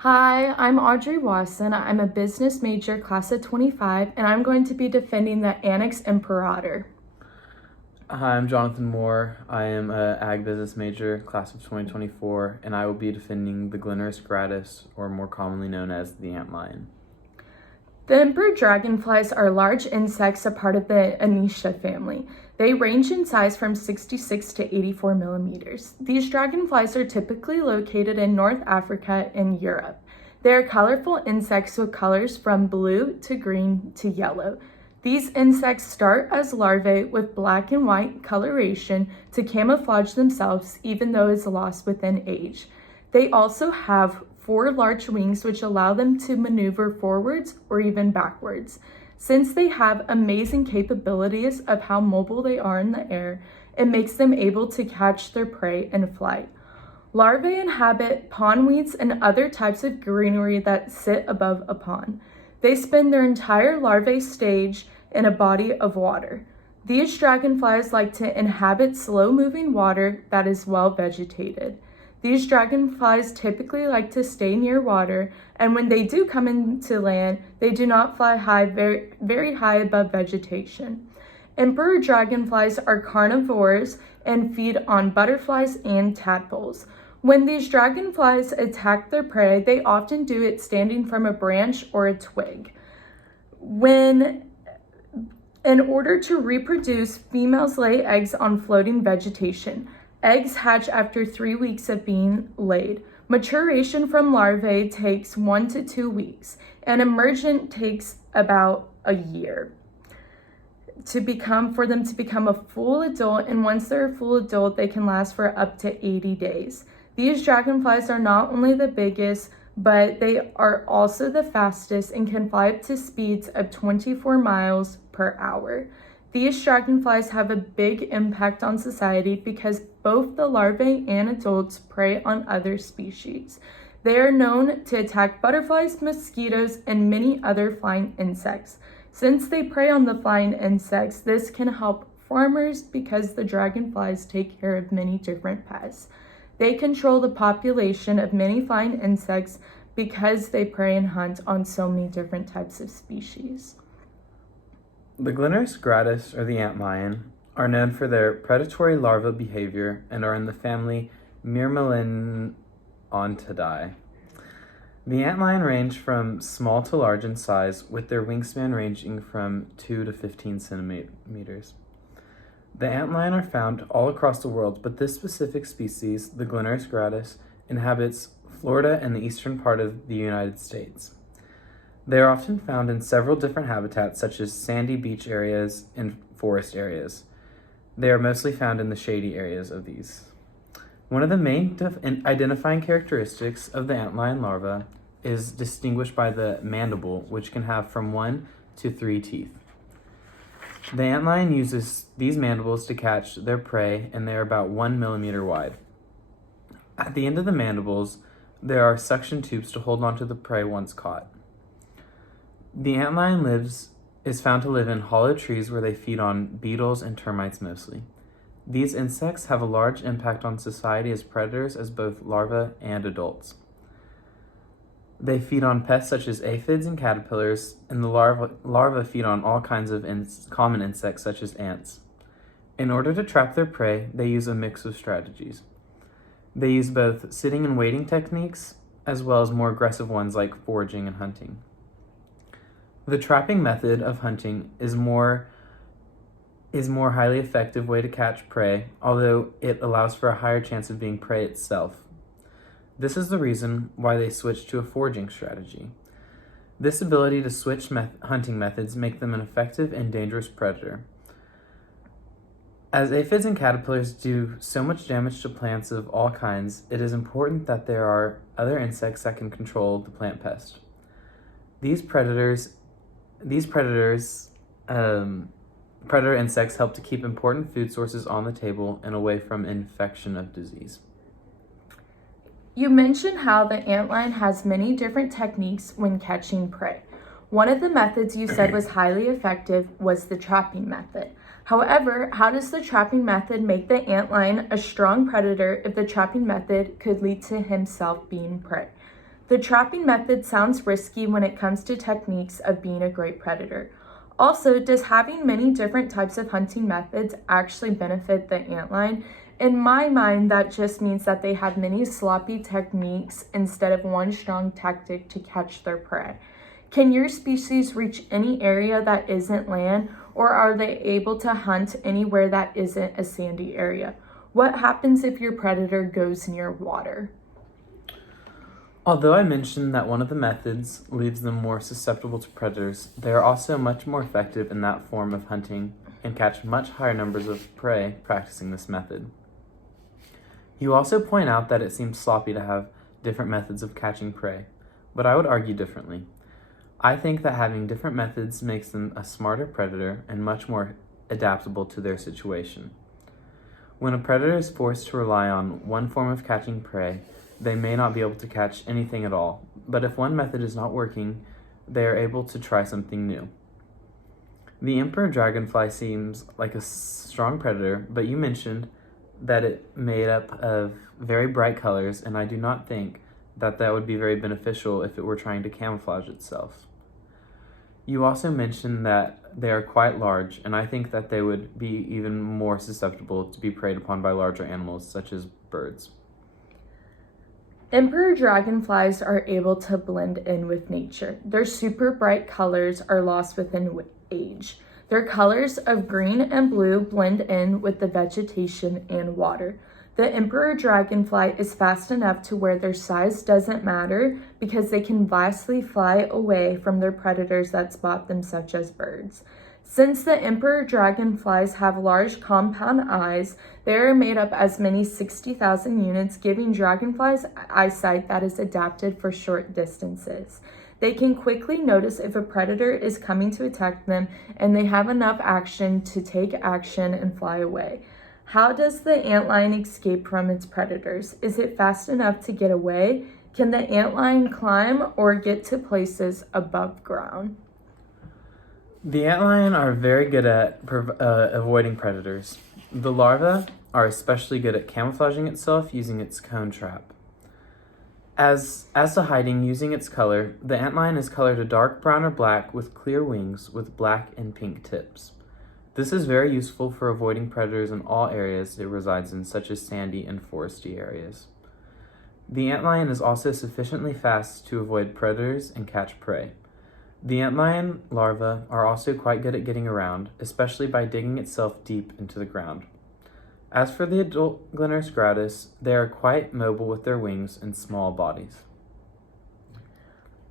Hi, I'm Audrey Wasson. I'm a business major, class of 25, and I'm going to be defending the Anax Imperator. Hi, I'm Jonathan Moore. I am a ag business major, class of 2024, and I will be defending the Glenurus Gratus, or more commonly known as the antlion. The emperor dragonflies are large insects, a part of the Anax family. They range in size from 66 to 84 millimeters. These dragonflies are typically located in North Africa and Europe. They are colorful insects with colors from blue to green to yellow. These insects start as larvae with black and white coloration to camouflage themselves, even though it's lost within age. They also have 4 large wings which allow them to maneuver forwards or even backwards. Since they have amazing capabilities of how mobile they are in the air, it makes them able to catch their prey in flight. Larvae inhabit pondweeds and other types of greenery that sit above a pond. They spend their entire larvae stage in a body of water. These dragonflies like to inhabit slow-moving water that is well vegetated. These dragonflies typically like to stay near water, and when they do come into land, they do not fly high, very high above vegetation. Emperor dragonflies are carnivores and feed on butterflies and tadpoles. When these dragonflies attack their prey, they often do it standing from a branch or a twig. In order to reproduce, females lay eggs on floating vegetation. Eggs hatch after 3 weeks of being laid. Maturation from larvae takes 1 to 2 weeks, and emergent takes about a year for them to become a full adult, and once they're a full adult, they can last for up to 80 days. These dragonflies are not only the biggest, but they are also the fastest and can fly up to speeds of 24 miles per hour. These dragonflies have a big impact on society because both the larvae and adults prey on other species. They are known to attack butterflies, mosquitoes, and many other flying insects. Since they prey on the flying insects, this can help farmers because the dragonflies take care of many different pests. They control the population of many flying insects because they prey and hunt on so many different types of species. The Glenurus Gratus, or the antlion, are known for their predatory larva behavior and are in the family Myrmelinontidae. The antlion range from small to large in size, with their wingspan ranging from 2 to 15 centimeters. The antlion are found all across the world, but this specific species, the Glenurus Gratus, inhabits Florida and the eastern part of the United States. They are often found in several different habitats, such as sandy beach areas and forest areas. They are mostly found in the shady areas of these. One of the main identifying characteristics of the antlion larva is distinguished by the mandible, which can have from 1 to 3 teeth. The antlion uses these mandibles to catch their prey, and they are about 1 millimeter wide. At the end of the mandibles, there are suction tubes to hold onto the prey once caught. The antlion is found to live in hollow trees where they feed on beetles and termites mostly. These insects have a large impact on society as predators as both larvae and adults. They feed on pests such as aphids and caterpillars, and the larvae feed on all kinds of common insects such as ants. In order to trap their prey, they use a mix of strategies. They use both sitting and waiting techniques, as well as more aggressive ones like foraging and hunting. The trapping method of hunting is more highly effective way to catch prey, although it allows for a higher chance of being prey itself. This is the reason why they switched to a foraging strategy. This ability to switch hunting methods make them an effective and dangerous predator. As aphids and caterpillars do so much damage to plants of all kinds, it is important that there are other insects that can control the plant pest. Predator insects help to keep important food sources on the table and away from infection of disease. You mentioned how the antlion has many different techniques when catching prey. One of the methods you said was highly effective was the trapping method. However, how does the trapping method make the antlion a strong predator if the trapping method could lead to himself being prey? The trapping method sounds risky when it comes to techniques of being a great predator. Also, does having many different types of hunting methods actually benefit the antlion? In my mind, that just means that they have many sloppy techniques instead of one strong tactic to catch their prey. Can your species reach any area that isn't land, or are they able to hunt anywhere that isn't a sandy area? What happens if your predator goes near water? Although I mentioned that one of the methods leaves them more susceptible to predators, they are also much more effective in that form of hunting and catch much higher numbers of prey practicing this method. You also point out that it seems sloppy to have different methods of catching prey, but I would argue differently. I think that having different methods makes them a smarter predator and much more adaptable to their situation. When a predator is forced to rely on one form of catching prey, they may not be able to catch anything at all, but if one method is not working, they are able to try something new. The emperor dragonfly seems like a strong predator, but you mentioned that it made up of very bright colors, and I do not think that would be very beneficial if it were trying to camouflage itself. You also mentioned that they are quite large, and I think that they would be even more susceptible to be preyed upon by larger animals, such as birds. Emperor dragonflies are able to blend in with nature. Their super bright colors are lost within age. Their colors of green and blue blend in with the vegetation and water. The emperor dragonfly is fast enough to where their size doesn't matter because they can vastly fly away from their predators that spot them, such as birds. Since the emperor dragonflies have large compound eyes, they are made up as many 60,000 units, giving dragonflies eyesight that is adapted for short distances. They can quickly notice if a predator is coming to attack them, and they have enough action to take action and fly away. How does the antlion escape from its predators? Is it fast enough to get away? Can the antlion climb or get to places above ground? The antlion are very good at avoiding predators. The larva are especially good at camouflaging itself using its cone trap. As to hiding using its color, the antlion is colored a dark brown or black with clear wings with black and pink tips. This is very useful for avoiding predators in all areas it resides in, such as sandy and foresty areas. The antlion is also sufficiently fast to avoid predators and catch prey. The antlion larvae are also quite good at getting around, especially by digging itself deep into the ground. As for the adult Glenurus gratus, they are quite mobile with their wings and small bodies.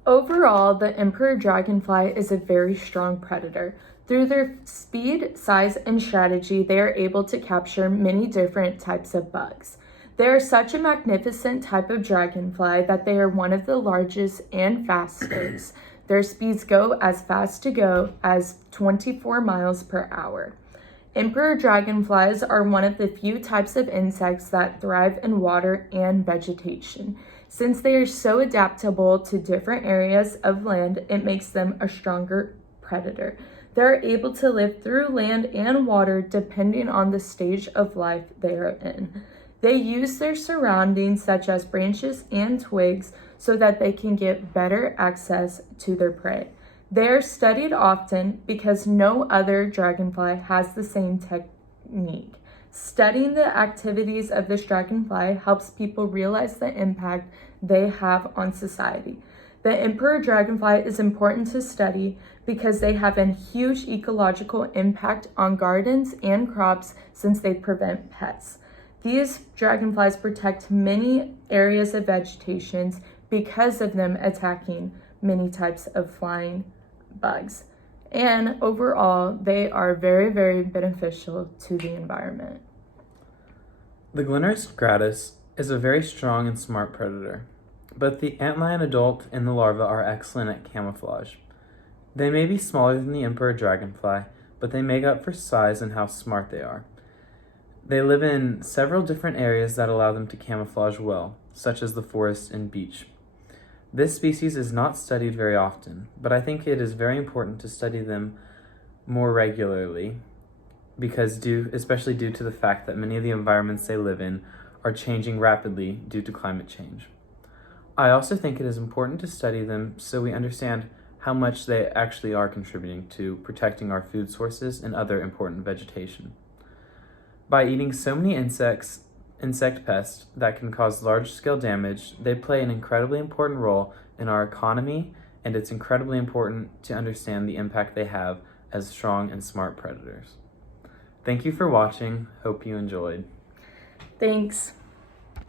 Overall, the emperor dragonfly is a very strong predator. Through their speed, size, and strategy, they are able to capture many different types of bugs. They are such a magnificent type of dragonfly that they are one of the largest and fastest. Their speeds go as fast to go as 24 miles per hour. Emperor dragonflies are one of the few types of insects that thrive in water and vegetation. Since they are so adaptable to different areas of land, it makes them a stronger predator. They are able to live through land and water depending on the stage of life they are in. They use their surroundings, such as branches and twigs, so that they can get better access to their prey. They are studied often because no other dragonfly has the same technique. Studying the activities of this dragonfly helps people realize the impact they have on society. The emperor dragonfly is important to study because they have a huge ecological impact on gardens and crops since they prevent pests. These dragonflies protect many areas of vegetation because of them attacking many types of flying bugs. And overall, they are very, very beneficial to the environment. The Glenurus gratus is a very strong and smart predator. Both the antlion adult and the larva are excellent at camouflage. They may be smaller than the emperor dragonfly, but they make up for size and how smart they are. They live in several different areas that allow them to camouflage well, such as the forest and beach. This species is not studied very often, but I think it is very important to study them more regularly especially due to the fact that many of the environments they live in are changing rapidly due to climate change. I also think it is important to study them so we understand how much they actually are contributing to protecting our food sources and other important vegetation. By eating so many insect pests that can cause large-scale damage, they play an incredibly important role in our economy, and it's incredibly important to understand the impact they have as strong and smart predators. Thank you for watching. Hope you enjoyed. Thanks.